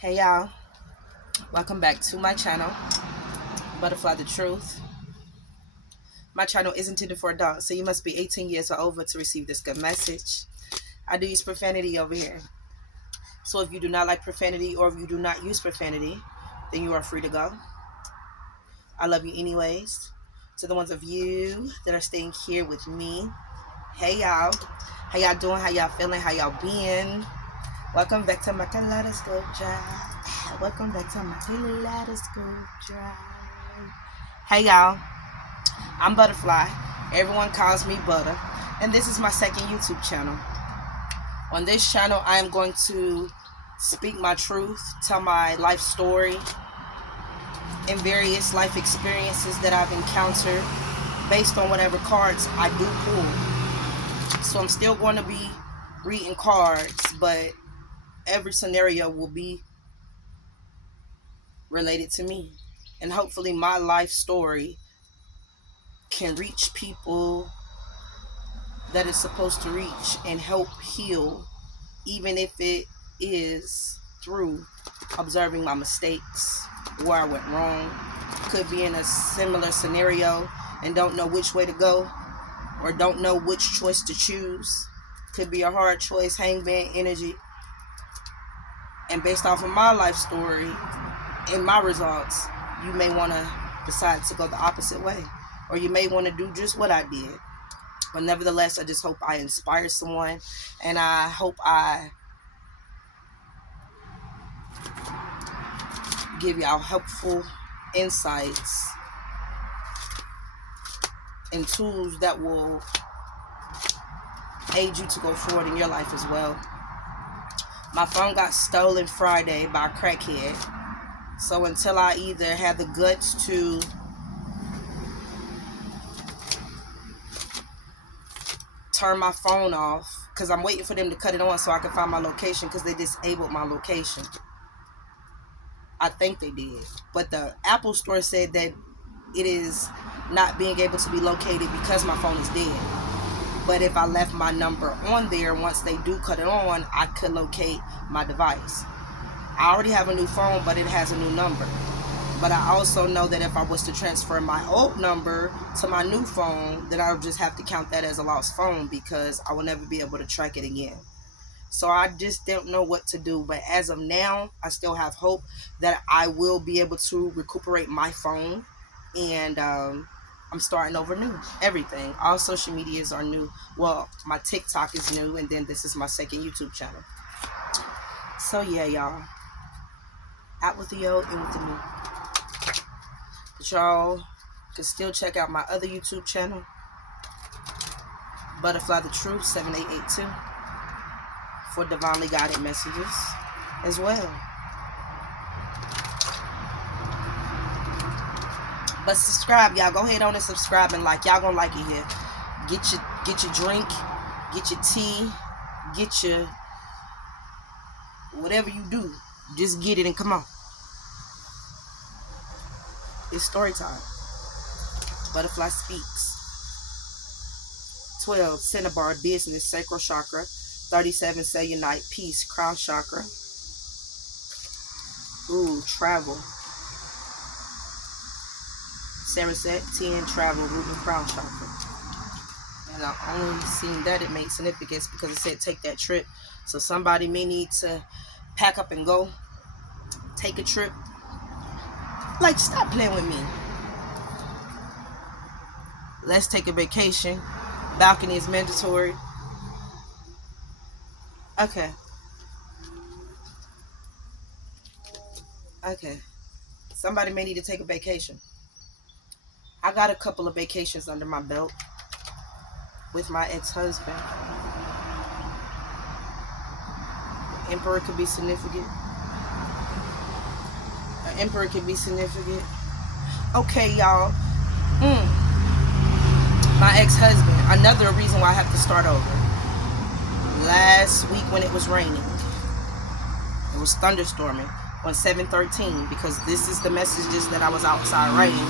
Hey y'all, welcome back to my channel, Butterfly the Truth. My channel is intended for adults, so you must be 18 years or over to receive this good message. I do use profanity over here. So if you do not like profanity or if you do not use profanity, then you are free to go. I love you anyways. To the ones of you that are staying here with me, hey y'all. How y'all doing? How y'all feeling? How y'all been? Welcome back to my kaleidoscope drive. Welcome back to my kaleidoscope drive. Hey y'all, I'm Butterfly. Everyone calls me Butter. And this is my second YouTube channel. On this channel, I am going to speak my truth, tell my life story, and various life experiences that I've encountered based on whatever cards I do pull. So I'm still going to be reading cards, but every scenario will be related to me. And hopefully my life story can reach people that it's supposed to reach and help heal, even if it is through observing my mistakes, where I went wrong. Could be in a similar scenario and don't know which way to go or don't know which choice to choose. Could be a hard choice, hangman energy. And based off of my life story and my results, you may want to decide to go the opposite way, or you may want to do just what I did. But nevertheless, I just hope I inspire someone, and I hope I give y'all helpful insights and tools that will aid you to go forward in your life as well. My phone got stolen Friday by a crackhead. So until I either have the guts to turn my phone off, because I'm waiting for them to cut it on so I can find my location, because they disabled my location. I think they did. But the Apple store said that it is not being able to be located because my phone is dead. But if I left my number on there, once they do cut it on, I could locate my device. I already have a new phone, but it has a new number. But I also know that if I was to transfer my old number to my new phone, then I would just have to count that as a lost phone, because I will never be able to track it again. So I just don't know what to do. But as of now, I still have hope that I will be able to recuperate my phone. And I'm starting over new. Everything. All social medias are new. Well, my TikTok is new, and then this is my second YouTube channel. So yeah, y'all. Out with the old, in with the new. But y'all can still check out my other YouTube channel, Butterfly the Truth 7882, for divinely guided messages as well. But subscribe, y'all. Go ahead on and subscribe and like. Y'all gonna like it here. Get your drink, get your tea, get your whatever you do. Just get it and come on. It's story time. Butterfly speaks. 12, Cinnabar, business, sacral chakra. 37, Cellulite, peace, crown chakra. Ooh, travel. Saranset, 10, travel, root and crown chakra. And I only seen that it made significance because it said take that trip. So somebody may need to pack up and go. Take a trip. Like, stop playing with me. Let's take a vacation. Balcony is mandatory. Okay. Somebody may need to take a vacation. I got a couple of vacations under my belt with my ex-husband. Emperor could be significant. An emperor could be significant. Okay, y'all. My ex-husband. Another reason why I have to start over. Last week when it was raining, it was thunderstorming on 7/13, because this is the messages that I was outside writing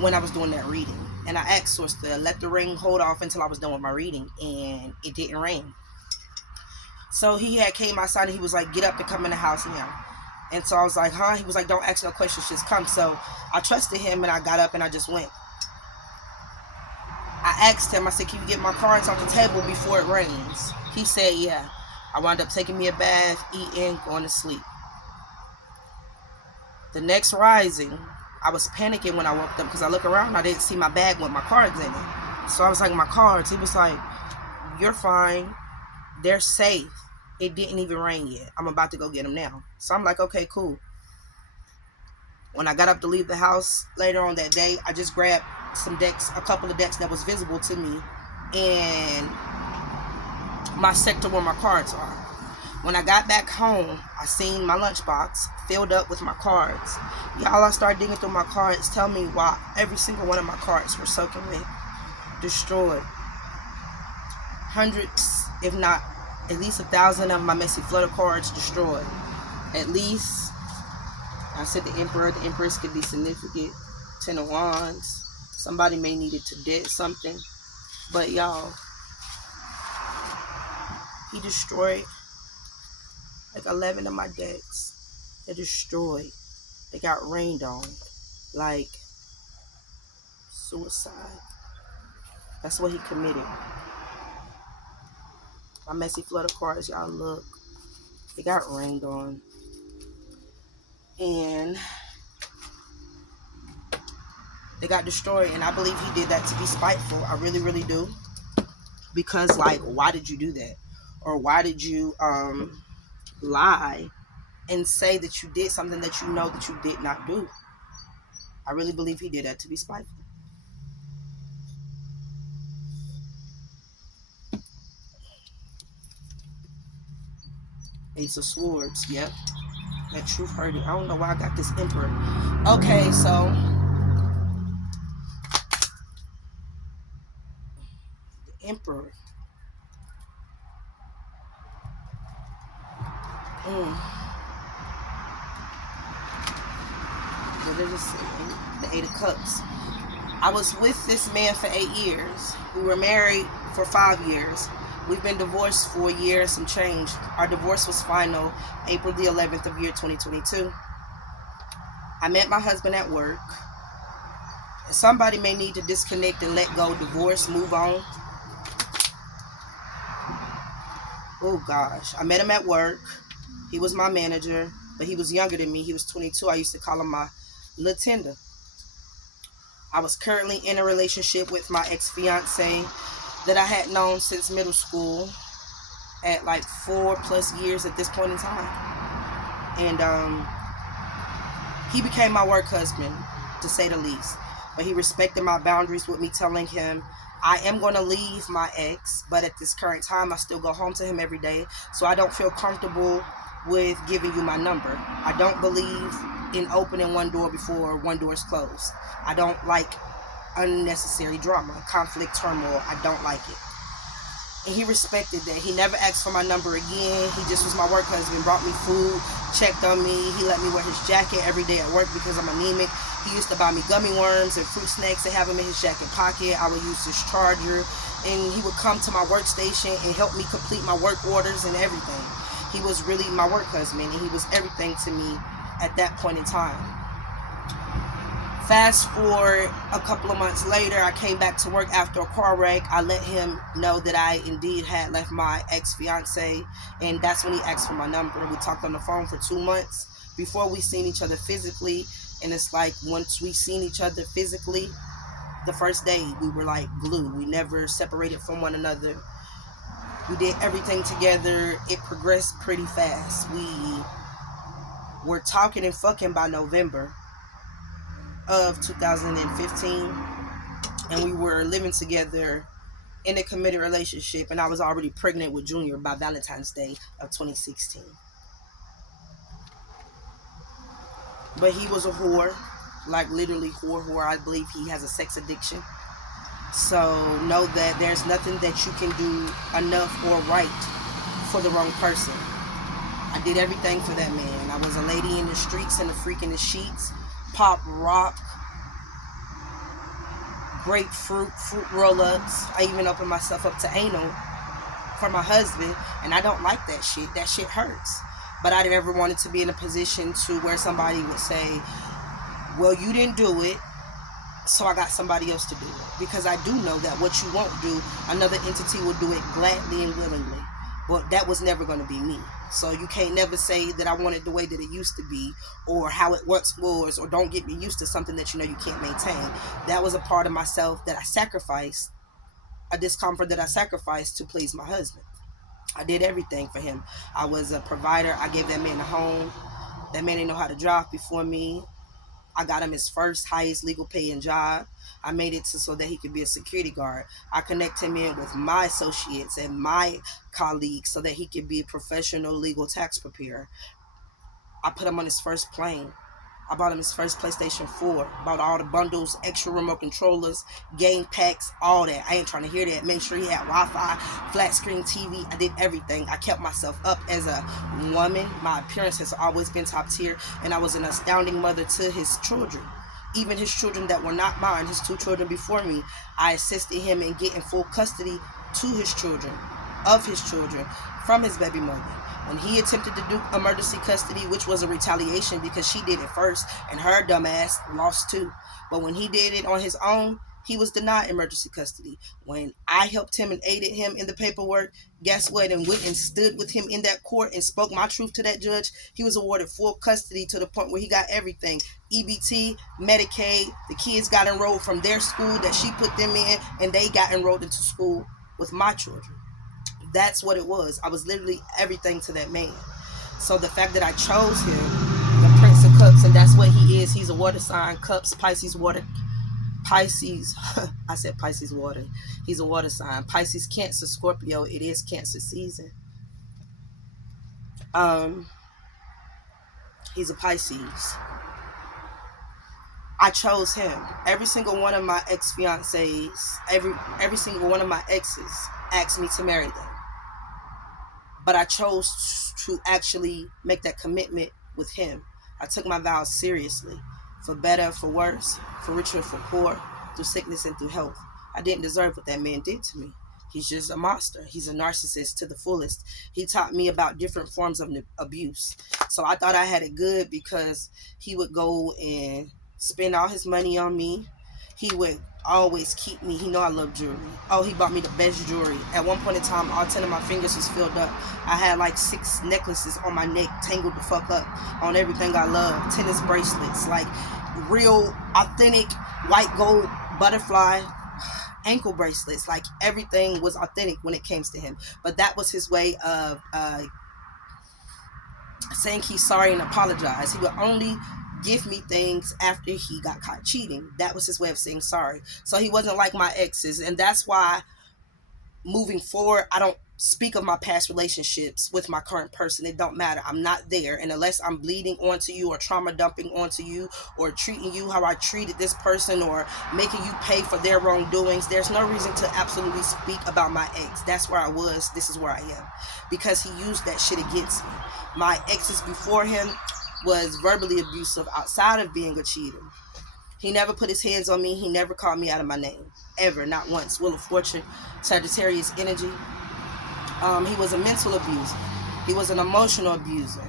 when I was doing that reading. And I asked Source to let the rain hold off until I was done with my reading, and it didn't rain. So he had came outside and he was like, get up and come in the house now. And so I was like, huh? He was like, don't ask no questions, just come. So I trusted him and I got up and I just went. I asked him, I said, can you get my cards off the table before it rains? He said, yeah. I wound up taking me a bath, eating, going to sleep. The next rising, I was panicking when I woke up because I look around, I didn't see my bag with my cards in it. So I was like, my cards. He was like, you're fine. They're safe. It didn't even rain yet. I'm about to go get them now. So I'm like, okay, cool. When I got up to leave the house later on that day, I just grabbed some decks, a couple of decks that was visible to me in my sector where my cards are. When I got back home, I seen my lunchbox filled up with my cards. Y'all, I started digging through my cards. Tell me why every single one of my cards were soaking wet, destroyed. Hundreds, if not at least 1,000 of my messy flutter cards destroyed. At least, I said the Emperor, the Empress could be significant. 10 of Wands. Somebody may need it to debt something. But y'all, he destroyed like 11 of my decks. They're destroyed. They got rained on. Like suicide. That's what he committed. My messy flutter cards, y'all look. They got rained on. And they got destroyed. And I believe he did that to be spiteful. I really, really do. Because, like, why did you do that? Or why did you lie and say that you did something that you know that you did not do? I really believe he did that to be spiteful. Ace of Swords, yep. That truth hurting. I don't know why I got this Emperor. Okay, so the Emperor. What did it say? The Eight of Cups. I was with this man for 8 years. We were married for 5 years. We've been divorced for a year and some change. Our divorce was final April the 11th of year 2022. I met my husband at work. Somebody may need to disconnect and let go, divorce, move on. Oh gosh. I met him at work. He was my manager, but he was younger than me. He was 22. I used to call him my little tender. I was currently in a relationship with my ex-fiance that I had known since middle school at like 4+ years at this point in time. And he became my work husband, to say the least. But he respected my boundaries with me telling him, I am going to leave my ex, but at this current time, I still go home to him every day. So I don't feel comfortable with giving you my number. I don't believe in opening one door before one door is closed. I don't like unnecessary drama, conflict, turmoil. I don't like it. And he respected that. He never asked for my number again. He just was my work husband, brought me food, checked on me. He let me wear his jacket every day at work because I'm anemic. He used to buy me gummy worms and fruit snacks and have them in his jacket pocket. I would use his charger, and he would come to my workstation and help me complete my work orders and everything. He was really my work husband, and he was everything to me at that point in time. Fast forward a couple of months later, I came back to work after a car wreck. I let him know that I indeed had left my ex-fiance, and that's when he asked for my number. We talked on the phone for 2 months before we seen each other physically, and it's like once we seen each other physically, the first day we were like glue. We never separated from one another. We did everything together. It progressed pretty fast. We were talking and fucking by November of 2015, and we were living together in a committed relationship, and I was already pregnant with Junior by Valentine's Day of 2016. But he was a whore, like literally whore. I believe he has a sex addiction. So know that there's nothing that you can do enough or right for the wrong person. I did everything for that man. I was a lady in the streets and a freak in the sheets. Pop, rock, grapefruit, fruit roll-ups. I even opened myself up to anal for my husband, and I don't like that shit. That shit hurts. But I never wanted to be in a position to where somebody would say, well, you didn't do it, so I got somebody else to do it. Because I do know that what you won't do, another entity will do it gladly and willingly. But that was never going to be me. So you can't never say that I want it the way that it used to be, or how it once was, or don't get me used to something that you know you can't maintain. That was a part of myself that I sacrificed, a discomfort that I sacrificed to please my husband. I did everything for him. I was a provider. I gave that man a home. That man didn't know how to drive before me. I got him his first highest legal paying job. I made it so that he could be a security guard. I connect him in with my associates and my colleagues so that he could be a professional legal tax preparer. I put him on his first plane. I bought him his first PlayStation 4. Bought all the bundles, extra remote controllers, game packs, all that. I ain't trying to hear that. Make sure he had Wi-Fi, flat screen TV. I did everything. I kept myself up as a woman. My appearance has always been top tier, and I was an astounding mother to his children. Even his children that were not mine, his 2 children before me, I assisted him in getting full custody to his children, of his children, from his baby mother. When he attempted to do emergency custody, which was a retaliation because she did it first and her dumb ass lost too. But when he did it on his own, he was denied emergency custody. When I helped him and aided him in the paperwork, guess what? And went and stood with him in that court and spoke my truth to that judge. He was awarded full custody to the point where he got everything. EBT, Medicaid, the kids got enrolled from their school that she put them in, and they got enrolled into school with my children. That's what it was. I was literally everything to that man. So the fact that I chose him, the Prince of Cups, and that's what he is. He's a water sign. Cups, Pisces, water. Pisces, I said Pisces, water. He's a water sign. Pisces, Cancer, Scorpio. It is Cancer season. He's a Pisces. I chose him. Every single one of my ex-fiancés, every single one of my exes asked me to marry them. But I chose to actually make that commitment with him. I took my vows seriously. For better, for worse, for richer, for poor, through sickness and through health. I didn't deserve what that man did to me. He's just a monster. He's a narcissist to the fullest. He taught me about different forms of abuse. So I thought I had it good because he would go and spend all his money on me. He would always keep me. He know I love jewelry. Oh, he bought me the best jewelry. At one point in time, all 10 of my fingers was filled up. I had like 6 necklaces on my neck, tangled the fuck up on everything I love. Tennis bracelets, like real authentic white gold butterfly ankle bracelets. Like everything was authentic when it came to him. But that was his way of saying he's sorry and apologize. He would only give me things after he got caught cheating. That was his way of saying sorry. So he wasn't like my exes, and that's why moving forward, I don't speak of my past relationships with my current person. It don't matter. I'm not there, and unless I'm bleeding onto you or trauma dumping onto you or treating you how I treated this person or making you pay for their wrongdoings, there's no reason to absolutely speak about my ex. That's where I was. This is where I am, because he used that shit against me. My exes before him was verbally abusive outside of being a cheater. He never put his hands on me. He never called me out of my name. Ever. Not once. Wheel of Fortune, Sagittarius energy. He was a mental abuser. He was an emotional abuser.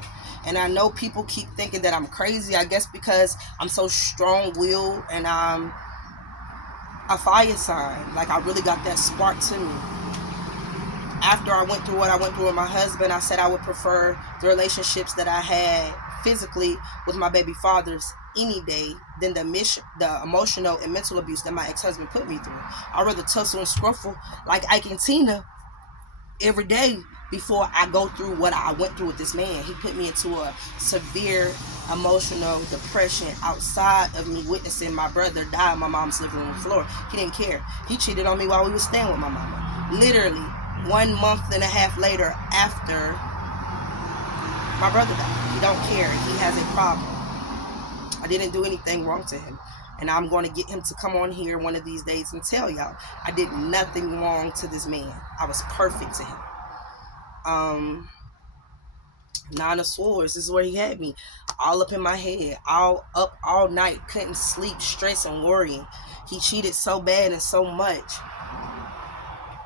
And I know people keep thinking that I'm crazy. I guess because I'm so strong-willed and I'm a fire sign. Like I really got that spark to me. After I went through what I went through with my husband, I said I would prefer the relationships that I had physically with my baby fathers any day than the emotional and mental abuse that my ex-husband put me through. I'd rather tussle and scruffle like Ike and Tina every day before I go through what I went through with this man. He put me into a severe emotional depression outside of me witnessing my brother die on my mom's living room floor. He didn't care. He cheated on me while we were staying with my mama. Literally 1.5 months later after my brother died. He don't care. He has a problem. I didn't do anything wrong to him. And I'm going to get him to come on here one of these days and tell y'all I did nothing wrong to this man. I was perfect to him. 9 of Swords, this is where he had me. All up in my head. All up all night. Couldn't sleep. Stress and worrying. He cheated so bad and so much.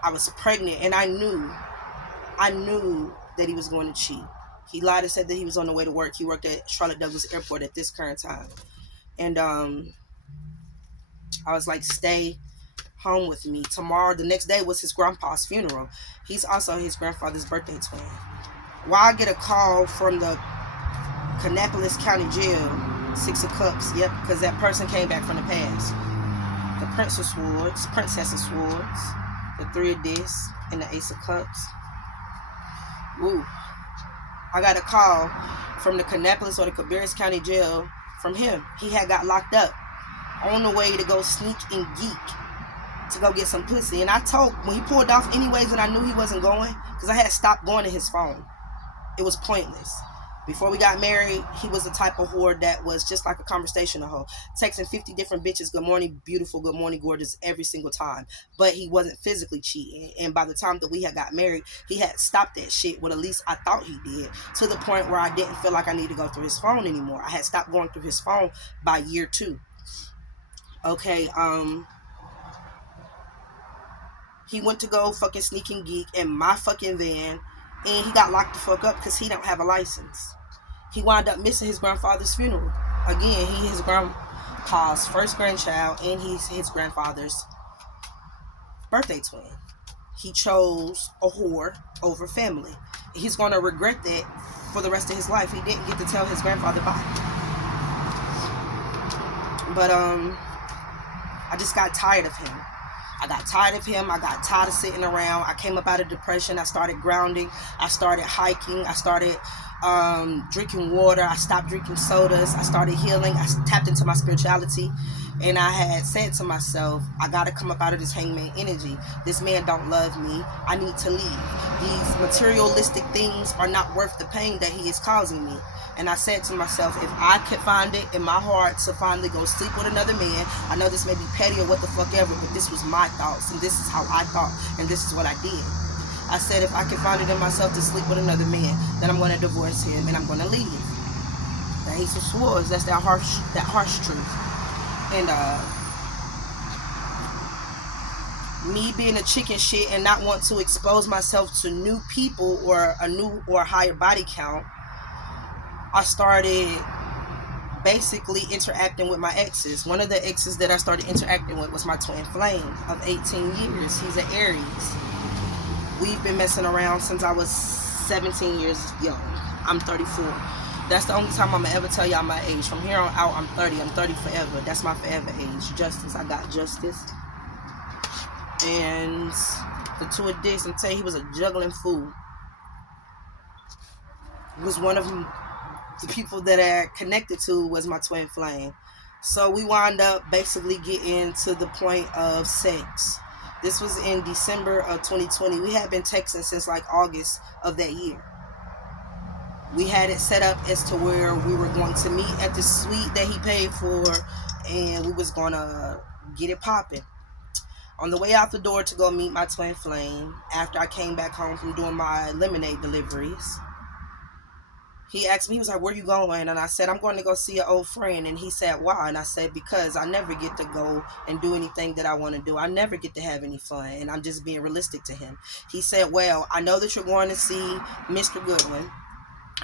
I was pregnant and I knew I knew that he was going to cheat. He lied and said that he was on the way to work. He worked at Charlotte Douglas Airport at this current time. And I was like, stay home with me. Tomorrow, the next day was his grandpa's funeral. He's also his grandfather's birthday twin. Well, I get a call from the Kannapolis County Jail, 6 of Cups. Yep, because that person came back from the past. The Princess of Swords, the 3 of Discs, and the Ace of Cups. Woo. I got a call from the Kannapolis or the Cabarrus County Jail from him. He had got locked up on the way to go sneak and geek to go get some pussy. And I told, when he pulled off anyways, and I knew he wasn't going, because I had stopped going to his phone. It was pointless. Before we got married, he was the type of whore that was just like a conversational hoe, texting 50 different bitches, good morning, beautiful, good morning, gorgeous, every single time. But he wasn't physically cheating. And by the time that we had got married, he had stopped that shit. Well, at least I thought he did, to the point where I didn't feel like I needed to go through his phone anymore. I had stopped going through his phone by year 2. Okay, he went to go fucking sneak and geek in my fucking van, and he got locked the fuck up because he don't have a license. He wound up missing his grandfather's funeral. Again, he his grandpa's first grandchild, and he's his grandfather's birthday twin. He chose a whore over family. He's going to regret that for the rest of his life. He didn't get to tell his grandfather bye. But I just got tired of him. I got tired of sitting around. I came up out of depression. I started grounding. I started hiking. I started drinking water. I stopped drinking sodas. I started healing. I tapped into my spirituality. And I had said to myself, I got to come up out of this hangman energy. This man don't love me. I need to leave. These materialistic things are not worth the pain that he is causing me. And I said to myself, if I could find it in my heart to finally go sleep with another man, I know this may be petty or what the fuck ever, but this was my thoughts, and this is how I thought, and this is what I did. I said, if I could find it in myself to sleep with another man, then I'm going to divorce him, and I'm going to leave. The Ace of Swords, that's that harsh truth. And me being a chicken shit and not want to expose myself to new people or a new or higher body count, I started basically interacting with my exes. One of the exes that I started interacting with was my twin flame of 18 years. He's an Aries. We've been messing around since I was 17 years young. I'm 34. That's the only time I'm going to ever tell y'all my age. From here on out, I'm 30. I'm 30 forever. That's my forever age. Justice. I got justice. And the 2 of Discs, and tell you, he was a juggling fool. He was one of them. The people that I connected to was my twin flame. So we wound up basically getting to the point of sex. This was in December of 2020. We had been texting since like August of that year. We had it set up as to where we were going to meet at the suite that he paid for, and we was going to get it popping. On the way out the door to go meet my twin flame, after I came back home from doing my lemonade deliveries, he asked me, he was like, where you going? And I said, I'm going to go see an old friend. And he said, why? And I said, because I never get to go and do anything that I want to do. I never get to have any fun. And I'm just being realistic to him. He said, well, I know that you're going to see Mr. Goodwin.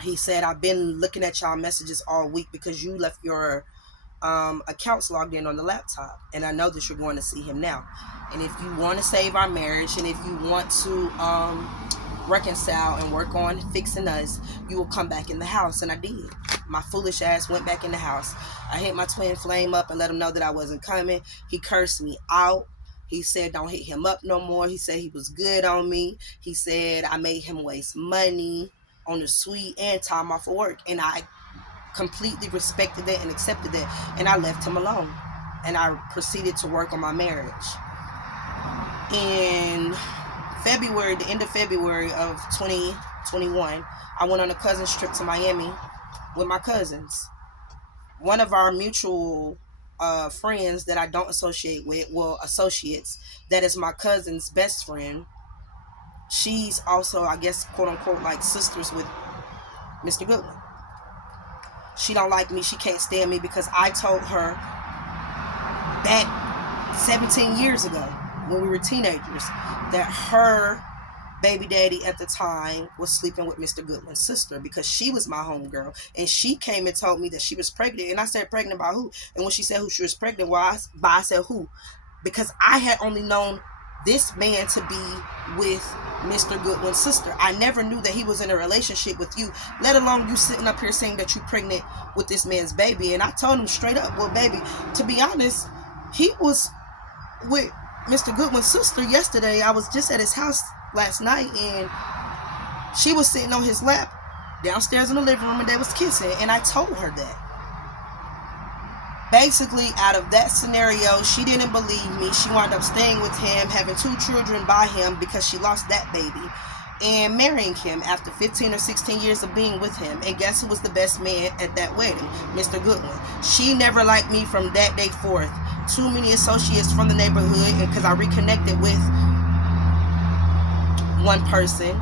He said, I've been looking at y'all messages all week because you left your accounts logged in on the laptop. And I know that you're going to see him now. And if you want to save our marriage, and if you want to reconcile and work on fixing us, you will come back in the house. And I did. My foolish ass went back in the house. I hit my twin flame up and let him know that I wasn't coming. He cursed me out. He said don't hit him up no more. He said he was good on me. He said I made him waste money on the suite and time off of work. And I completely respected that and accepted that. And I left him alone. And I proceeded to work on my marriage. In February, the end of February of 2021, I went on a cousin's trip to Miami with my cousins. One of our mutual friends that I don't associate with, well, associates, that is my cousin's best friend. She's also, I guess, quote unquote, like sisters with Mr. Goodwin. She don't like me. She can't stand me because I told her back 17 years ago when we were teenagers that her baby daddy at the time was sleeping with Mr. Goodwin's sister, because she was my homegirl, and she came and told me that she was pregnant. And I said, pregnant by who? And when she said who she was pregnant by, I said, who? Because I had only known this man to be with Mr. Goodwin's sister. I never knew that he was in a relationship with you, let alone you sitting up here saying that you're pregnant with this man's baby. And I told him straight up, well, baby, to be honest, he was with Mr. Goodwin's sister yesterday. I was just at his house last night, and she was sitting on his lap downstairs in the living room, and they was kissing. And I told her that. Basically, out of that scenario, she didn't believe me. She wound up staying with him, having 2 children by him because she lost that baby, and marrying him after 15 or 16 years of being with him. And guess who was the best man at that wedding? Mr. Goodwin. She never liked me from that day forth. Too many associates from the neighborhood, because I reconnected with one person,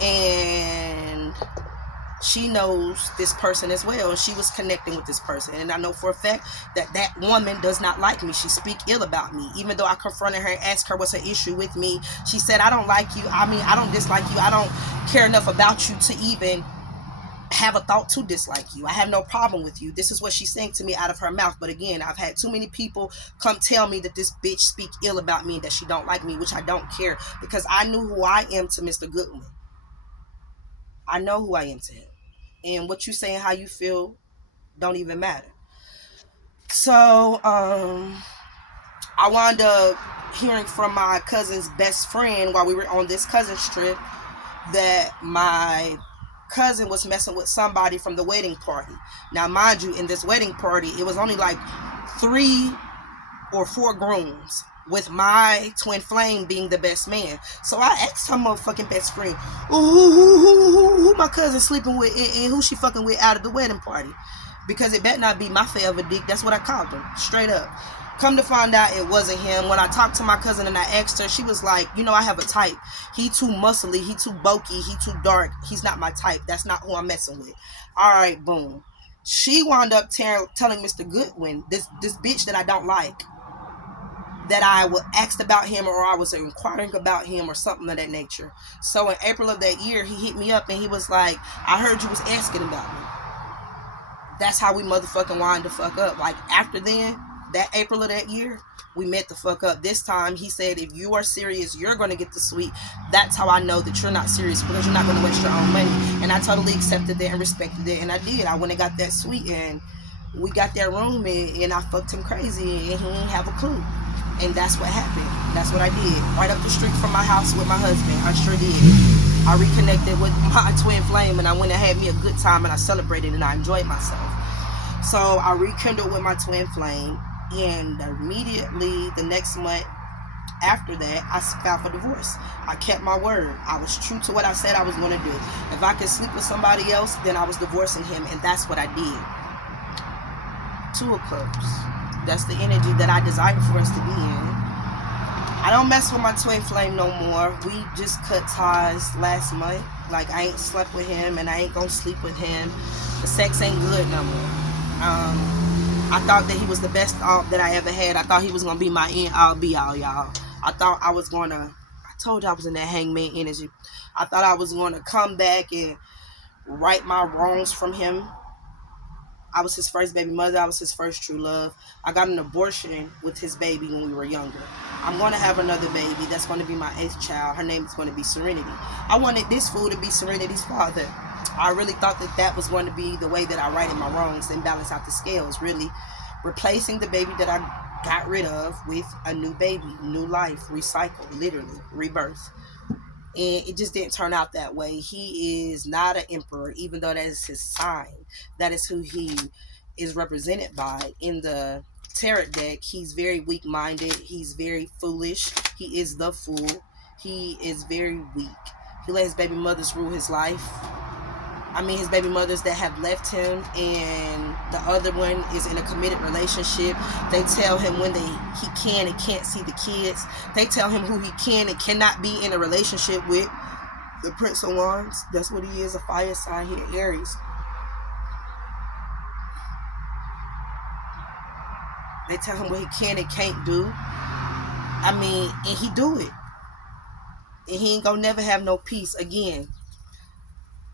and she knows this person as well, and she was connecting with this person. And I know for a fact that that woman does not like me. She speak ill about me. Even though I confronted her and asked her what's her issue with me, she said, I don't like you. I mean, I don't dislike you. I don't care enough about you to even have a thought to dislike you. I have no problem with you. This is what she's saying to me out of her mouth. But again, I've had too many people come tell me that this bitch speak ill about me and that she don't like me, which I don't care, because I knew who I am to Mr. Goodwin. I know who I am to him. And what you say and how you feel don't even matter. So, I wound up hearing from my cousin's best friend while we were on this cousin's trip that my cousin was messing with somebody from the wedding party. Now, mind you, in this wedding party, it was only like 3 or 4 grooms, with my twin flame being the best man. So I asked her motherfucking best friend, who my cousin sleeping with, and who she fucking with out of the wedding party, because it better not be my forever dick. That's what I called him, straight up. Come to find out, it wasn't him. When I talked to my cousin and I asked her, she was like, you know, I have a type. He too muscly, he too bulky, he too dark. He's not my type. That's not who I'm messing with. All right, boom. She wound up telling Mr. Goodwin, this bitch that I don't like, that I was asked about him, or I was inquiring about him, or something of that nature. So in April of that year, he hit me up and he was like, I heard you was asking about me. That's how we motherfucking wind the fuck up. Like, after then, that April of that year, we met the fuck up. This time, he said, if you are serious, you're going to get the suite. That's how I know that you're not serious, because you're not going to waste your own money. And I totally accepted that and respected it, and I did. I went and got that suite, and we got that room, and I fucked him crazy, and he didn't have a clue. And that's what happened. That's what I did. Right up the street from my house with my husband. I sure did. I reconnected with my twin flame, and I went and had me a good time, and I celebrated, and I enjoyed myself. So I rekindled with my twin flame, and immediately the next month after that, I filed for divorce. I kept my word. I was true to what I said I was going to do. If I could sleep with somebody else, then I was divorcing him, and that's what I did. 2 of Cups. That's the energy that I desire for us to be in. I don't mess with my twin flame no more. We just cut ties last month. Like, I ain't slept with him, and I ain't gonna sleep with him. The sex ain't good no more. I thought that he was the best that I ever had. I thought he was gonna be my end all be all, y'all. I thought I was gonna, I told you I was in that hangman energy. I thought I was gonna come back and right my wrongs from him. I was his first baby mother. I was his first true love. I got an abortion with his baby when we were younger. I'm going to have another baby. That's going to be my 8th child. Her name is going to be Serenity. I wanted this fool to be Serenity's father. I really thought that that was going to be the way that I righted my wrongs and balance out the scales. Really replacing the baby that I got rid of with a new baby, new life, recycle, literally, rebirth. And it just didn't turn out that way. He is not an emperor, even though that is his sign. That is who he is represented by in the tarot deck. He's very weak-minded. He's very foolish. He is the fool. He is very weak. He let his baby mothers rule his life. I mean, his baby mothers that have left him, and the other one is in a committed relationship. They tell him when he can and can't see the kids. They tell him who he can and cannot be in a relationship with. The Prince of Wands, that's what he is, a fire sign here, Aries. They tell him what he can and can't do. I mean, and he do it. And he ain't gonna never have no peace again.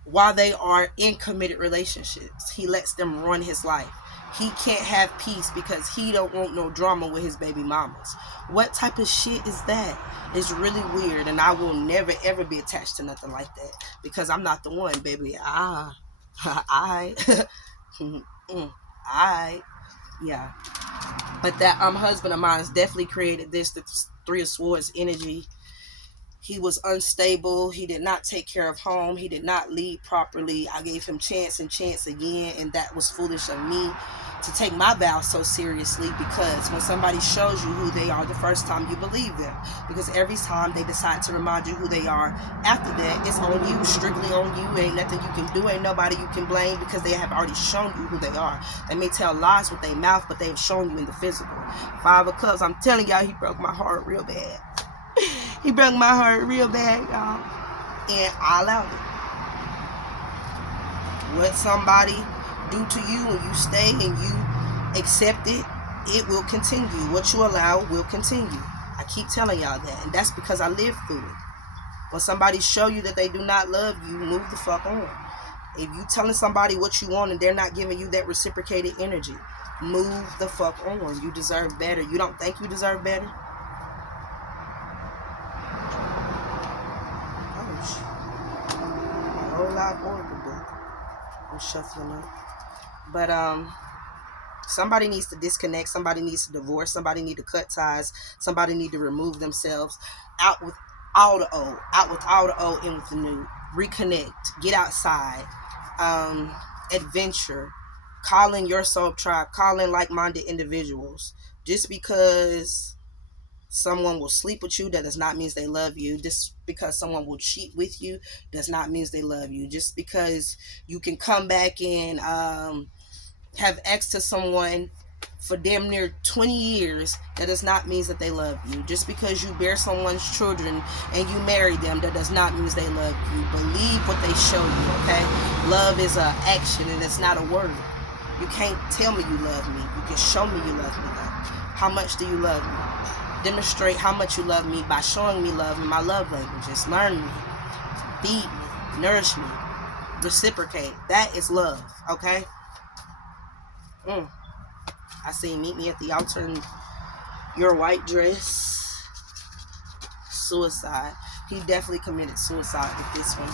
While they are in committed relationships, he lets them run his life. He can't have peace because he don't want no drama with his baby mamas. What type of shit is that? It's really weird, and I will never ever be attached to nothing like that because I'm not the one, baby. I I yeah. But that husband of mine has definitely created the Three of Swords energy. He was unstable. He did not take care of home. He did not lead properly. I gave him chance and chance again, and that was foolish of me to take my vows so seriously, because when somebody shows you who they are the first time, you believe them. Because every time they decide to remind you who they are, after that, it's on you, strictly on you. Ain't nothing you can do, ain't nobody you can blame, because they have already shown you who they are. They may tell lies with their mouth, but they've shown you in the physical. Five of Cups, I'm telling y'all, he broke my heart real bad. He broke my heart real bad, y'all. And I allowed it. What somebody do to you and you stay and you accept it, it will continue. What you allow will continue. I keep telling y'all that. And that's because I lived through it. When somebody show you that they do not love you, move the fuck on. If you telling somebody what you want and they're not giving you that reciprocated energy, move the fuck on. You deserve better. You don't think you deserve better? A whole lot of Oracle book. I'm shuffling up. But somebody needs to disconnect. Somebody needs to divorce. Somebody need to cut ties. Somebody need to remove themselves out with all the old, out with all the old, in with the new. Reconnect. Get outside. Adventure. Call in your soul tribe. Call in like-minded individuals. Just because someone will sleep with you, that does not mean they love you. Just because someone will cheat with you does not mean they love you. Just because you can come back and have ex to someone for damn near 20 years, that does not mean that they love you. Just because you bear someone's children and you marry them, that does not mean they love you. Believe what they show you, okay? Love is an action and it's not a word. You can't tell me you love me. You can show me you love me though. How much do you love me? Demonstrate how much you love me by showing me love in my love languages. Learn me, feed me, nourish me, reciprocate. That is love, okay? I say meet me at the altar in your white dress. Suicide. He definitely committed suicide with this one.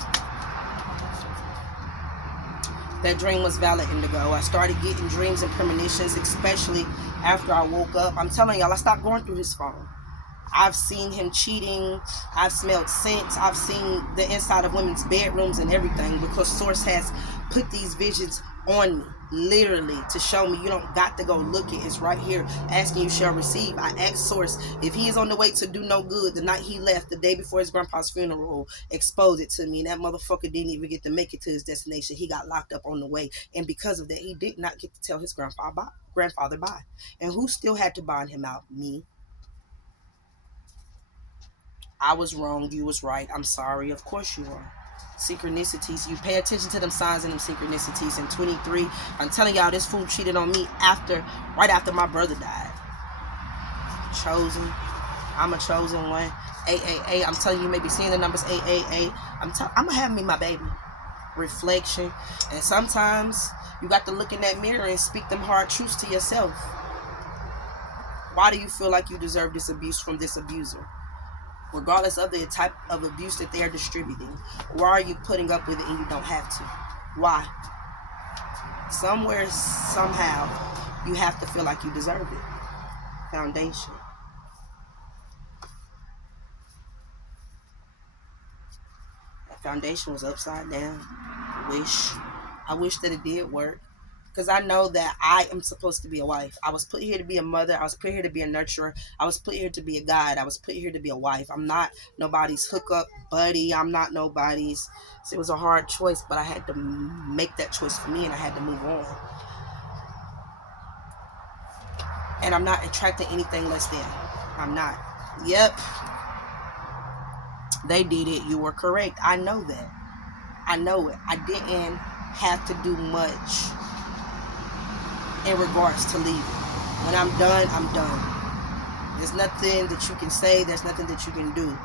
That dream was valid, Indigo. I started getting dreams and premonitions, especially after I woke up. I'm telling y'all, I stopped going through his phone. I've seen him cheating. I've smelled scents. I've seen the inside of women's bedrooms and everything, because Source has put these visions on me, literally, to show me you don't got to go look it. It's right here. Asking you shall receive. I asked Source if he is on the way to do no good. The night he left, the day before his grandpa's funeral, expose it to me. And that motherfucker didn't even get to make it to his destination. He got locked up on the way. And because of that, he did not get to tell his grandfather bye. And who still had to bind him out? Me. I was wrong. You was right. I'm sorry. Of course you are. Synchronicities. You pay attention to them signs and them synchronicities. In 23, I'm telling y'all, this fool cheated on me right after my brother died. Chosen. I'm a chosen one. 888. I'm telling you, maybe seeing the numbers 888. I'm gonna have me my baby. Reflection. And sometimes you got to look in that mirror and speak them hard truths to yourself. Why do you feel like you deserve this abuse from this abuser? Regardless of the type of abuse that they are distributing, why are you putting up with it and you don't have to? Why? Somewhere, somehow, you have to feel like you deserve it. Foundation. That foundation was upside down. I wish that it did work. Because I know that I am supposed to be a wife. I was put here to be a mother. I was put here to be a nurturer. I was put here to be a guide. I was put here to be a wife. I'm not nobody's hookup buddy. I'm not nobody's. So it was a hard choice, but I had to make that choice for me, and I had to move on. And I'm not attracting anything less than. I'm not. Yep. They did it. You were correct. I know that. I know it. I didn't have to do much in regards to leaving. When I'm done, I'm done. There's nothing that you can say. There's nothing that you can do.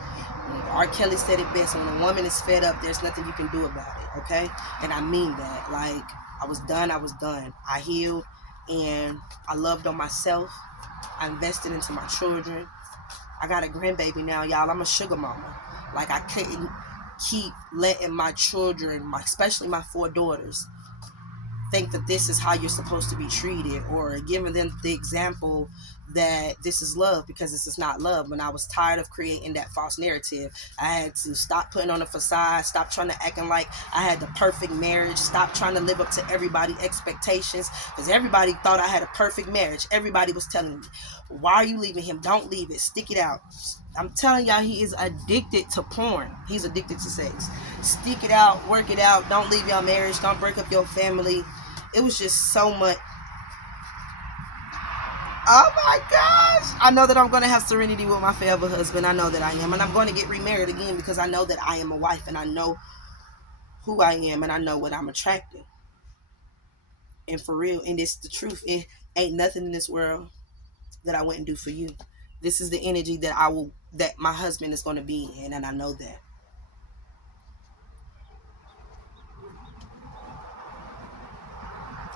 R. Kelly said it best: when a woman is fed up, there's nothing you can do about it, okay? And I mean that. Like, I was done. I healed, and I loved on myself. I invested into my children. I got a grandbaby now, y'all. I'm a sugar mama. Like, I couldn't keep letting my children, especially my 4 daughters, think that this is how you're supposed to be treated, or giving them the example that this is love, because this is not love. When I was tired of creating that false narrative, I had to stop putting on a facade, stop trying to acting like I had the perfect marriage, stop trying to live up to everybody's expectations, because everybody thought I had a perfect marriage. Everybody was telling me, why are you leaving him? Don't leave it, stick it out. I'm telling y'all, he is addicted to porn. He's addicted to sex. Stick it out, work it out. Don't leave your marriage. Don't break up your family. It was just so much. Oh my gosh. I know that I'm going to have serenity with my forever husband. I know that I am. And I'm going to get remarried again, because I know that I am a wife, and I know who I am, and I know what I'm attracting. And for real, and it's the truth. It ain't nothing in this world that I wouldn't do for you. This is the energy that my husband is going to be in, and I know that.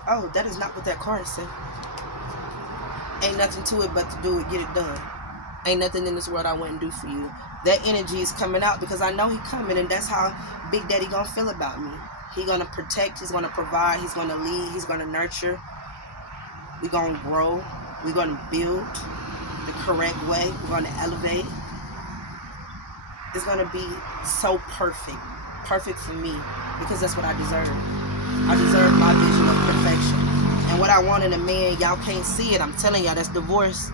Oh, that is not what that card said. Ain't nothing to it but to do it, get it done. Ain't nothing in this world I wouldn't do for you. That energy is coming out because I know he coming, and that's how Big Daddy gonna feel about me. He gonna protect, he's gonna provide, he's gonna lead, he's gonna nurture. We gonna grow, we gonna build the correct way, we're gonna elevate. It's gonna be so perfect. Perfect for me, because that's what I deserve. I deserve my vision of perfection. And what I want in a man, y'all can't see it. I'm telling y'all, that's divorce.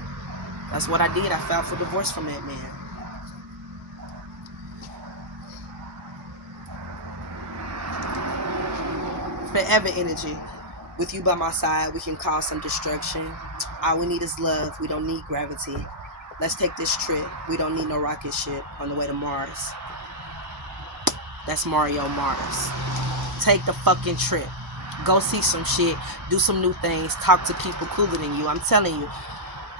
That's what I did. I filed for divorce from that man. Forever energy. With you by my side, we can cause some destruction. All we need is love. We don't need gravity. Let's take this trip. We don't need no rocket ship on the way to Mars. That's Mario Mars. Take the fucking trip. Go see some shit. Do some new things. Talk to people cooler than you. I'm telling you.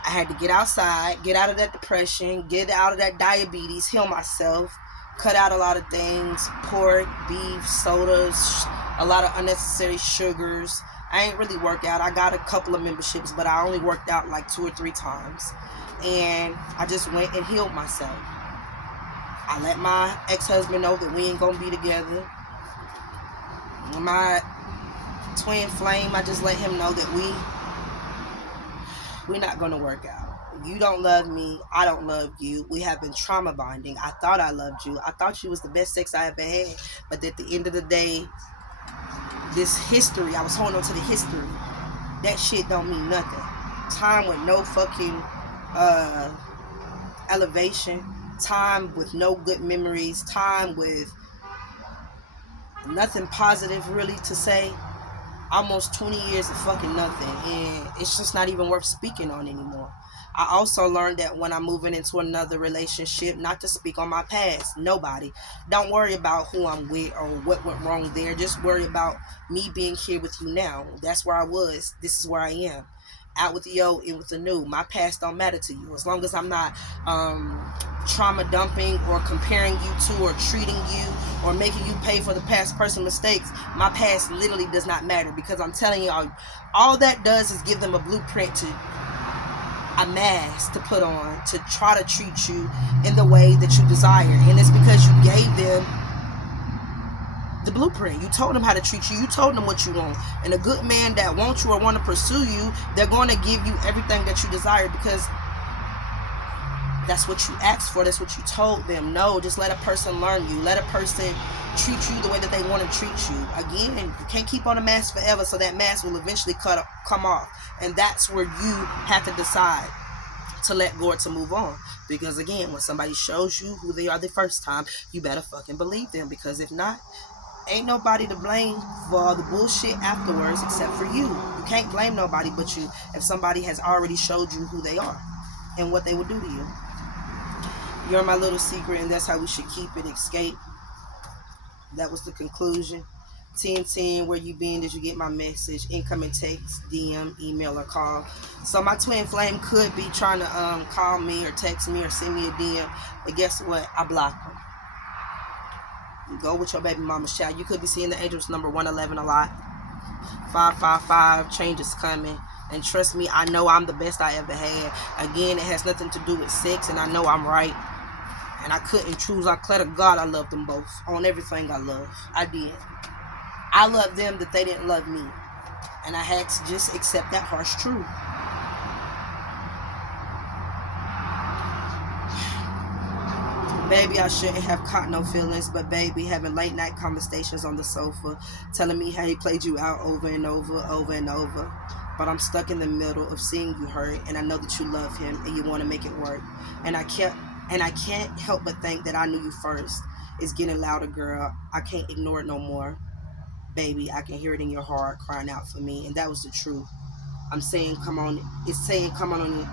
I had to get outside, get out of that depression, get out of that diabetes, heal myself, cut out a lot of things, pork, beef, sodas, a lot of unnecessary sugars. I ain't really worked out. I got a couple of memberships, but I only worked out like 2 or 3 times. And I just went and healed myself. I let my ex-husband know that we ain't gonna be together. My twin flame, I just let him know that we're not gonna work out. You don't love me, I don't love you. We have been trauma bonding. I thought I loved you. I thought you was the best sex I ever had. But at the end of the day, this history, I was holding on to the history. That shit don't mean nothing. Time with no fucking elevation. Time with no good memories. Time with nothing positive really to say. Almost 20 years of fucking nothing, and it's just not even worth speaking on anymore. I also learned that when I'm moving into another relationship, not to speak on my past. Nobody. Don't worry about who I'm with or what went wrong there. Just worry about me being here with you now. That's where I was. This is where I am. Out with the old, in with the new. My past don't matter to you. As long as I'm not trauma dumping or comparing you to or treating you or making you pay for the past person mistakes, my past literally does not matter, because I'm telling y'all, all that does is give them a blueprint, to a mask to put on to try to treat you in the way that you desire. And it's because you gave them the blueprint. You told them how to treat you. You told them what you want. And a good man that wants you or want to pursue you, they're going to give you everything that you desire, because that's what you asked for. That's what you told them. No, just let a person learn you. Let a person treat you the way that they want to treat you. Again, you can't keep on a mask forever, so that mask will eventually come off. And that's where you have to decide to let go or to move on. Because again, when somebody shows you who they are the first time, you better fucking believe them. Because if not, ain't nobody to blame for all the bullshit afterwards except for you. You can't blame nobody but you if somebody has already showed you who they are and what they will do to you. You're my little secret, and that's how we should keep it. Escape. That was the conclusion. 1010, where you been? Did you get my message? Incoming text, DM, email, or call. So my twin flame could be trying to call me or text me or send me a DM, but guess what? I blocked them. Go with your baby mama's child. You could be seeing the angels number 111 a lot. 555, change is coming. And trust me, I know I'm the best I ever had. Again, it has nothing to do with sex, and I know I'm right. And I couldn't choose. I declare to God I love them both. On everything I love. I did. I loved them that they didn't love me. And I had to just accept that harsh truth. Baby, I shouldn't have caught no feelings, but baby, having late night conversations on the sofa, telling me how he played you out over and over, over and over. But I'm stuck in the middle of seeing you hurt, and I know that you love him and you want to make it work. And I can't help but think that I knew you first. It's getting louder, girl. I can't ignore it no more. Baby, I can hear it in your heart crying out for me, and that was the truth. I'm saying, come on. It's saying, come on.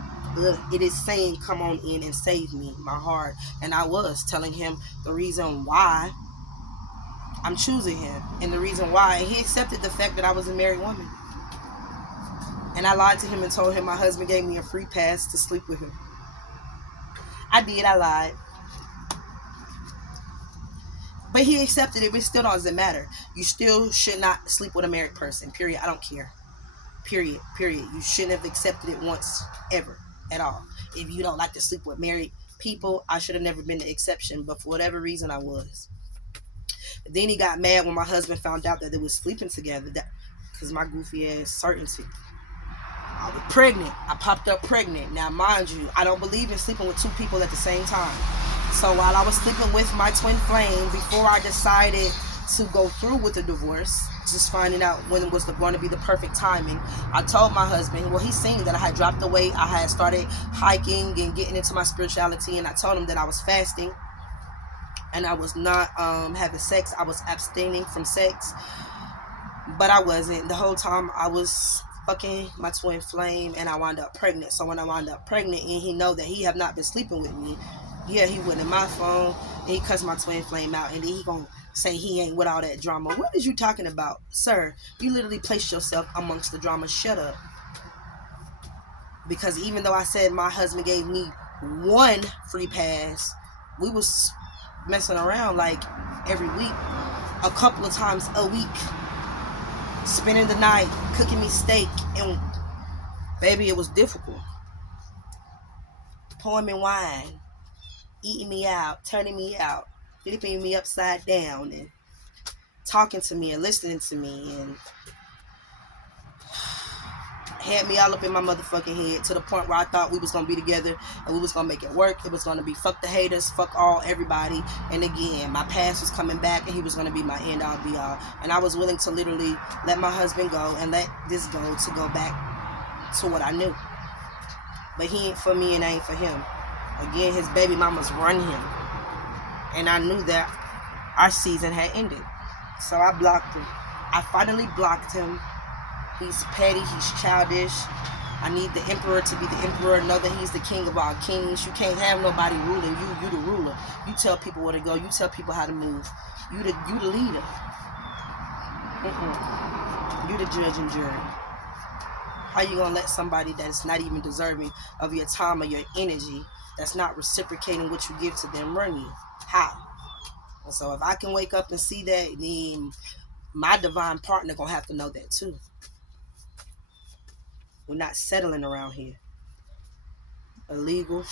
It is saying, come on in and save me, my heart. And I was telling him the reason why I'm choosing him, and the reason why. And he accepted the fact that I was a married woman. And I lied to him and told him my husband gave me a free pass to sleep with him. I did. I lied. But he accepted it, but it still doesn't matter. You still should not sleep with a married person. Period. I don't care. Period. You shouldn't have accepted it once, ever, at all. If you don't like to sleep with married people, I should have never been the exception, but for whatever reason, I was. Then he got mad when my husband found out that they were sleeping together, because my goofy ass certainty. I was pregnant. I popped up pregnant. Now, mind you, I don't believe in sleeping with two people at the same time. So while I was sleeping with my twin flame, before I decided to go through with the divorce, just finding out when it was going to be the perfect timing, I told my husband, well, he's seen that I had dropped the weight, I had started hiking and getting into my spirituality, and I told him that I was fasting and I was not having sex. I was abstaining from sex, but I wasn't. The whole time I was fucking my twin flame, and I wound up pregnant. So when I wound up pregnant and he know that he have not been sleeping with me, yeah, he went in my phone and he cussed my twin flame out, and then he gonna say he ain't with all that drama. What is you talking about? Sir, you literally placed yourself amongst the drama. Shut up. Because even though I said my husband gave me one free pass, we was messing around like every week, a couple of times a week, spending the night, cooking me steak, and baby, it was difficult. Pouring me wine, eating me out, turning me out, flipping me upside down, and talking to me and listening to me, and had me all up in my motherfucking head to the point where I thought we was going to be together and we was going to make it work. It was going to be fuck the haters, fuck all, everybody. And again, my past was coming back and he was going to be my end all be all. And I was willing to literally let my husband go and let this go to go back to what I knew. But he ain't for me and I ain't for him. Again, his baby mamas run him. And I knew that our season had ended. So I blocked him. I finally blocked him. He's petty, he's childish. I need the emperor to be the emperor. Know that he's the king of all kings. You can't have nobody ruling you. You the ruler. You tell people where to go. You tell people how to move. You the leader. You the judge and jury. How you gonna let somebody that's not even deserving of your time or your energy, that's not reciprocating what you give to them, run you? How? And so if I can wake up and see that, then my divine partner gonna have to know that too. We're not settling around here. Illegal.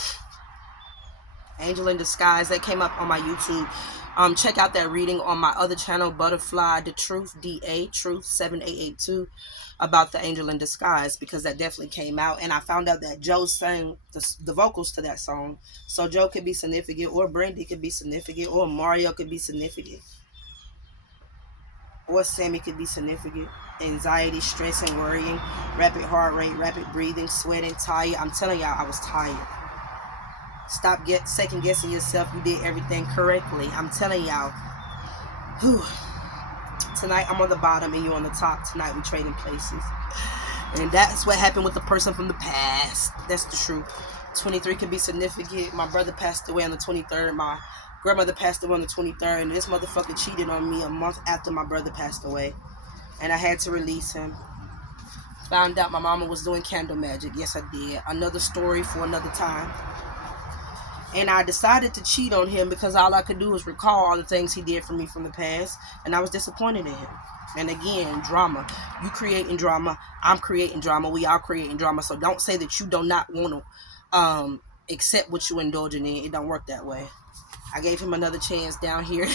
Angel in Disguise, that came up on my YouTube. Check out that reading on my other channel, Butterfly the Truth, DA Truth 7882, about the Angel in Disguise, because that definitely came out, and I found out that Joe sang the vocals to that song. So Joe could be significant, or Brandy could be significant, or Mario could be significant, or Sammy could be significant. Anxiety, stress, and worrying, rapid heart rate, rapid breathing, sweating, tired. I'm telling y'all, I was tired. Stop second guessing yourself. You did everything correctly. I'm telling y'all. Whew. Tonight I'm on the bottom and you're on the top. Tonight we're trading places. And that's what happened with the person from the past. That's the truth. 23 could be significant. My brother passed away on the 23rd. My grandmother passed away on the 23rd, and this motherfucker cheated on me a month after my brother passed away. And I had to release him. Found out my mama was doing candle magic. Yes, I did. Another story for another time. And I decided to cheat on him because all I could do was recall all the things he did for me from the past. And I was disappointed in him. And again, drama. You creating drama. I'm creating drama. We all creating drama. So don't say that you do not want to accept what you indulging in. It don't work that way. I gave him another chance down here.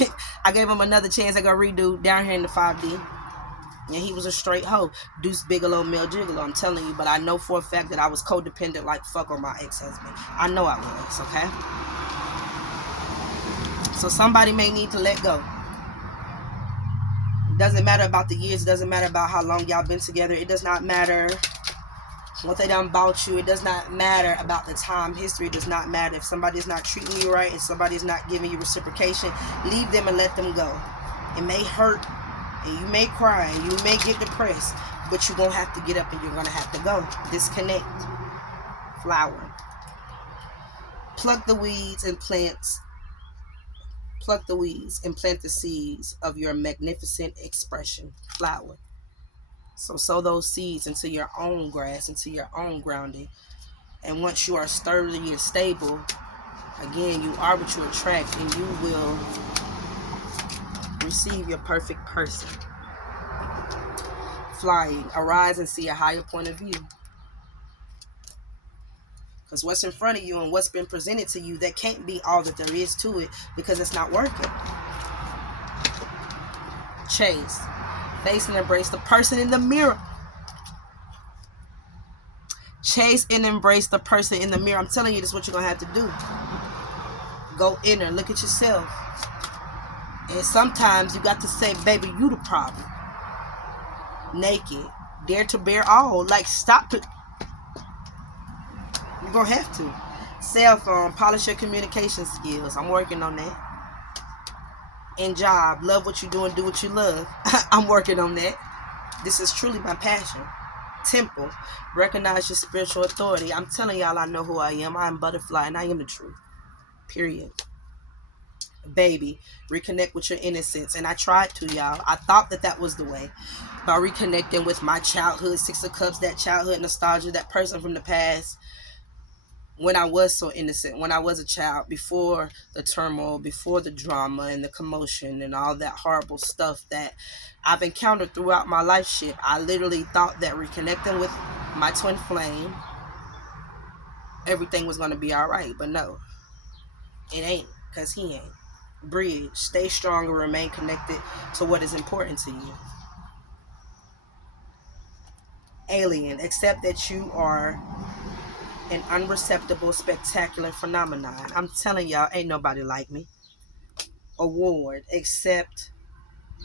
I gave him another chance. I got redo down here in the 5D. And he was a straight hoe. Deuce Bigelow, Mel Gigolo, I'm telling you. But I know for a fact that I was codependent like fuck on my ex-husband. I know I was, okay? So somebody may need to let go. It doesn't matter about the years. It doesn't matter about how long y'all been together. It does not matter what they done about you. It does not matter about the time history. It does not matter if somebody's not treating you right, if somebody's not giving you reciprocation. Leave them and let them go. It may hurt. And you may cry, and you may get depressed, but you're going to have to get up and you're going to have to go. Disconnect. Flower. Pluck the weeds and plants. Pluck the weeds and plant the seeds of your magnificent expression. Flower. So sow those seeds into your own grass, into your own grounding. And once you are sturdy and stable, again, you are what you attract, and you will receive your perfect person. Flying. Arise and see a higher point of view. Because what's in front of you and what's been presented to you, that can't be all that there is to it, because it's not working. Chase. Face and embrace the person in the mirror. Chase and embrace the person in the mirror. I'm telling you, this is what you're going to have to do. Go inner. Look at yourself. And sometimes you got to say, baby, you the problem. Naked. Dare to bear all. Like, stop it. You're going to have to. Cell phone. Polish your communication skills. I'm working on that. And job. Love what you do and do what you love. I'm working on that. This is truly my passion. Temple. Recognize your spiritual authority. I'm telling y'all, I know who I am. I am butterfly and I am the truth. Period. Baby, reconnect with your innocence. And I tried to, y'all. I thought that was the way, by reconnecting with my childhood, Six of Cups, that childhood nostalgia, that person from the past, when I was so innocent, when I was a child, before the turmoil, before the drama and the commotion and all that horrible stuff that I've encountered throughout my life shit. I literally thought that reconnecting with my twin flame, everything was going to be all right. But no, it ain't, because he ain't. Bridge. Stay strong and remain connected to what is important to you. Alien. Accept that you are an unreceptible, spectacular phenomenon. I'm telling y'all, ain't nobody like me. Award. Accept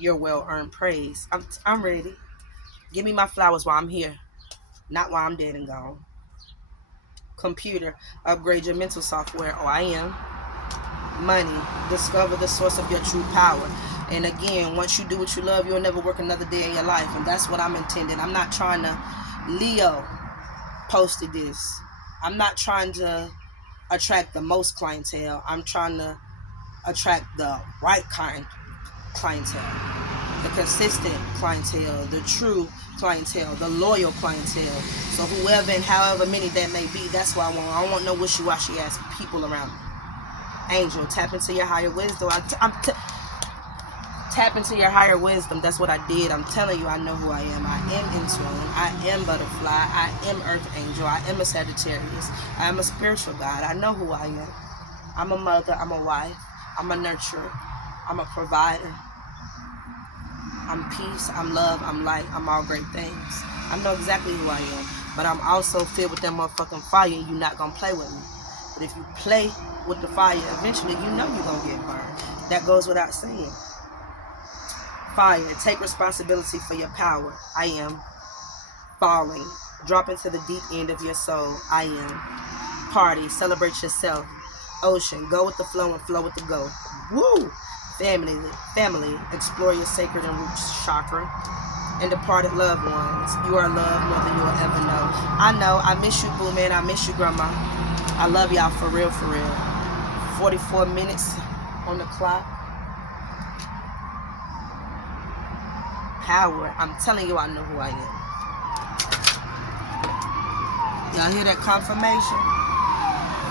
your well-earned praise. I'm ready. Give me my flowers while I'm here, not while I'm dead and gone. Computer. Upgrade your mental software. Oh, I am. Money. Discover the source of your true power. And again, once you do what you love, you'll never work another day in your life. And that's what I'm intending. I'm not trying to... Leo posted this. I'm not trying to attract the most clientele. I'm trying to attract the right kind clientele. The consistent clientele. The true clientele. The loyal clientele. So whoever and however many that may be, that's what I want. I don't want no wishy-washy ass people around me. Angel, tap into your higher wisdom. Tap into your higher wisdom. That's what I did. I'm telling you, I know who I am. I am in tune. I am butterfly. I am earth angel. I am a Sagittarius. I am a spiritual guide. I know who I am. I'm a mother. I'm a wife. I'm a nurturer. I'm a provider. I'm peace. I'm love. I'm light. I'm all great things. I know exactly who I am. But I'm also filled with that motherfucking fire, and you're not going to play with me. But if you play with the fire, eventually you know you're going to get burned. That goes without saying. Fire. Take responsibility for your power. I am. Falling. Drop into the deep end of your soul. I am. Party. Celebrate yourself. Ocean. Go with the flow and flow with the go. Woo! Family. Family. Explore your sacred and root chakra. And departed loved ones. You are loved more than you will ever know. I know. I miss you, boo man. I miss you, grandma. I love y'all for real, for real. 44 minutes. on the clock. Power. I'm telling you, I know who I am. Y'all hear that confirmation?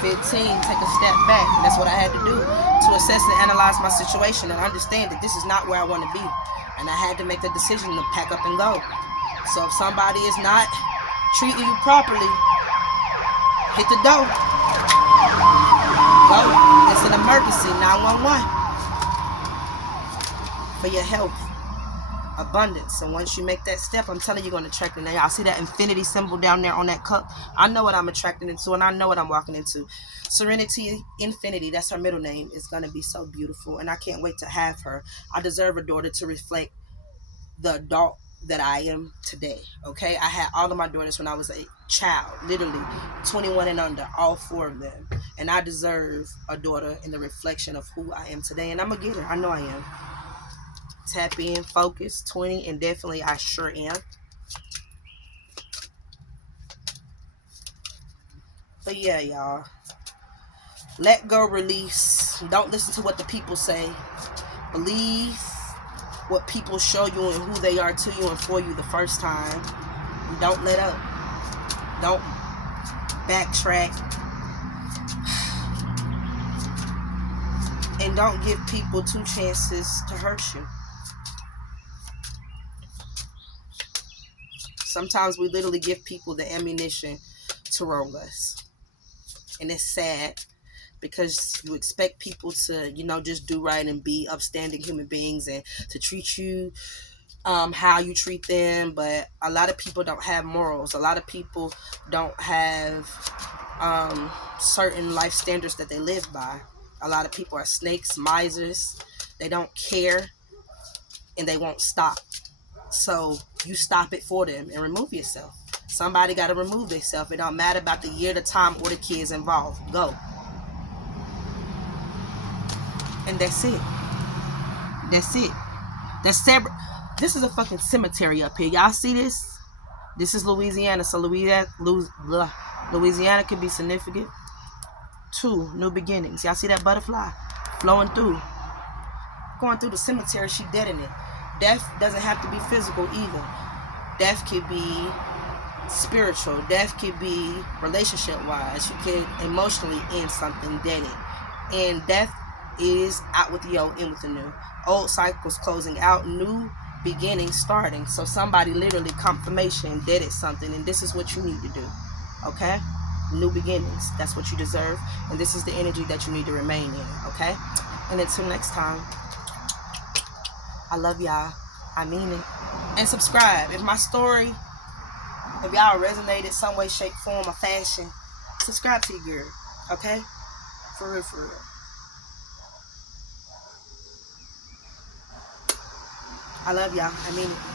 15, take a step back. That's what I had to do to assess and analyze my situation and understand that this is not where I want to be. And I had to make the decision to pack up and go. So if somebody is not treating you properly, hit the door. Go. It's an emergency, 911. For your health. Abundance. And once you make that step, I'm telling you, you're going to attract it. Now y'all see that infinity symbol down there on that cup? I know what I'm attracting into, and I know what I'm walking into. Serenity Infinity, that's her middle name, is going to be so beautiful, and I can't wait to have her. I deserve a daughter to reflect the adult that I am today. Okay, I had all of my daughters when I was a child, literally 21 and under, all 4 of them, and I deserve a daughter in the reflection of who I am today, and I'm gonna get her. I know I am. Tap in, focus, 20, and definitely I sure am. But yeah, y'all, let go, release. Don't listen to what the people say. Believe what people show you and who they are to you and for you the first time. And don't let up. Don't backtrack. And don't give people 2 chances to hurt you. Sometimes we literally give people the ammunition to roll us. And it's sad because you expect people to, just do right and be upstanding human beings and to treat you how you treat them. But a lot of people don't have morals. A lot of people don't have certain life standards that they live by. A lot of people are snakes, misers. They don't care and they won't stop. So you stop it for them and remove yourself. Somebody got to remove themselves. It don't matter about the year, the time, or the kids involved. Go. And that's it. That's it. That's separate. This is a fucking cemetery up here. Y'all see this? This is Louisiana. So Louisiana could be significant. 2, new beginnings. Y'all see that butterfly flowing through? Going through the cemetery, she dead in it. Death doesn't have to be physical either. Death could be spiritual. Death could be relationship-wise. You could emotionally end something, dead it. And death is out with the old, in with the new. Old cycles closing out, new beginnings starting. So somebody literally confirmation deaded something, and this is what you need to do. Okay? New beginnings. That's what you deserve. And this is the energy that you need to remain in. Okay? And until next time, I love y'all. I mean it. And subscribe. If my story, if y'all resonated some way, shape, form, or fashion, subscribe to your girl. Okay? For real, for real. I love y'all. I mean it.